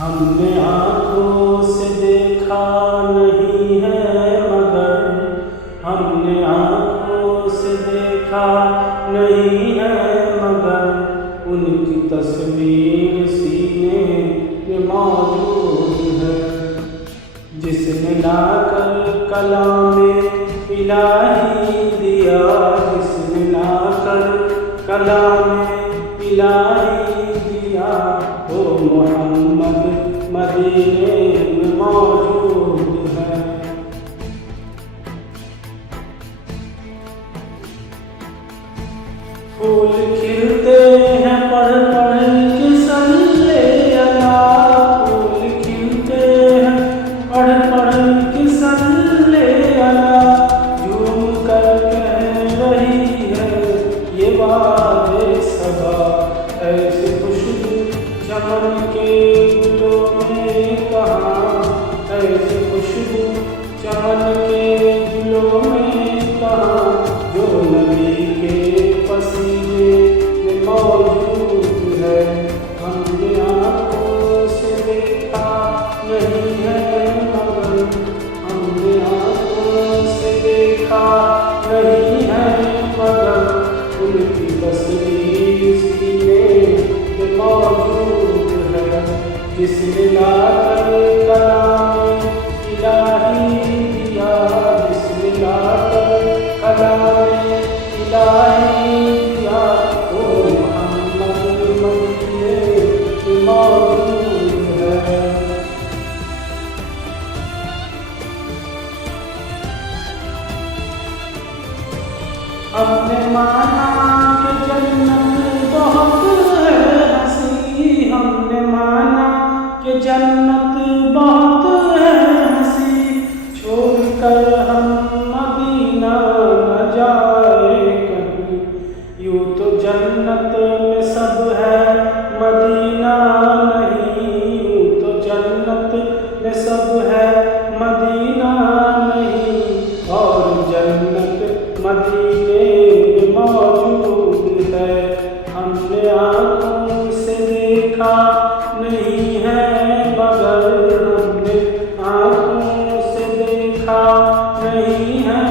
ہم نے آنکھوں سے دیکھا نہیں ہے مگر ہم نے آنکھوں سے دیکھا نہیں ہے مگر ان کی تصویر سینے میں موجود ہے، جس نے لا کر کلام الہی دیا، جس نے لا کر کلام الہی دیا، وہ محمد مدینے میں موجود ہے۔ پھول کھلتے ہیں پڑھ پڑھ کے صلی اللہ، پھول کھلتے ہیں پڑھ پڑھ کے صلی اللہ، جھوم کر کہہ رہی ہے یہ باد صبا، ایسے خوشبو چمن کے گلوں میں کہاں، ایسے خوشبو چمن کے گلوں میں کہاں، جو نبی کے پسینے میں موجود ہے۔ ہم نے آنکھوں سے دیکھا نہیں ہے مگر ہم نے آنکھوں سے دیکھا نہیں ہے مگر ان کی تصویر سینے میں موجود ہے، جس نے لا کر کلام الہی دیا، جس نے لا کر کلام الہی دیا، وہ محمد مدینے میں موجود ہے۔ ہم نے مانا کہ جنت بہت ہے ہنسی، ہم نے مانا کہ جنت بہت ہے ہنسی، چھوڑ کر ہم مدینہ نہ جائے کہیں، یوں تو جنت میں سب ہے مدینہ نہیں، یوں تو جنت میں سب ہے مدینہ نہیں، اور جنت مدینے میں موجود ہے۔ ہم نے آنکھوں سے دیکھا نہیں ہے مگر ہم نے آنکھوں سے دیکھا نہیں ہے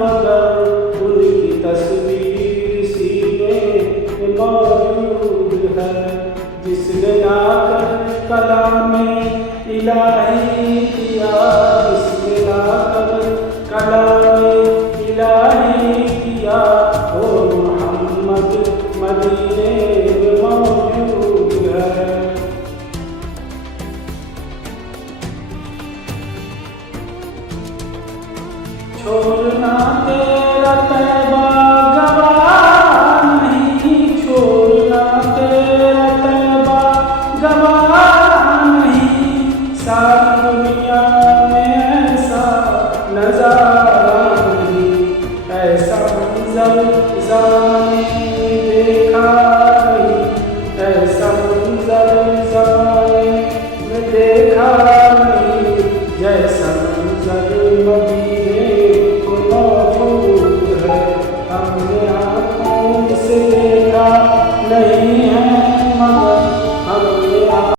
مگر ان کی تصویر سینے میں موجود ہے، جس نے لا کر کلام الہی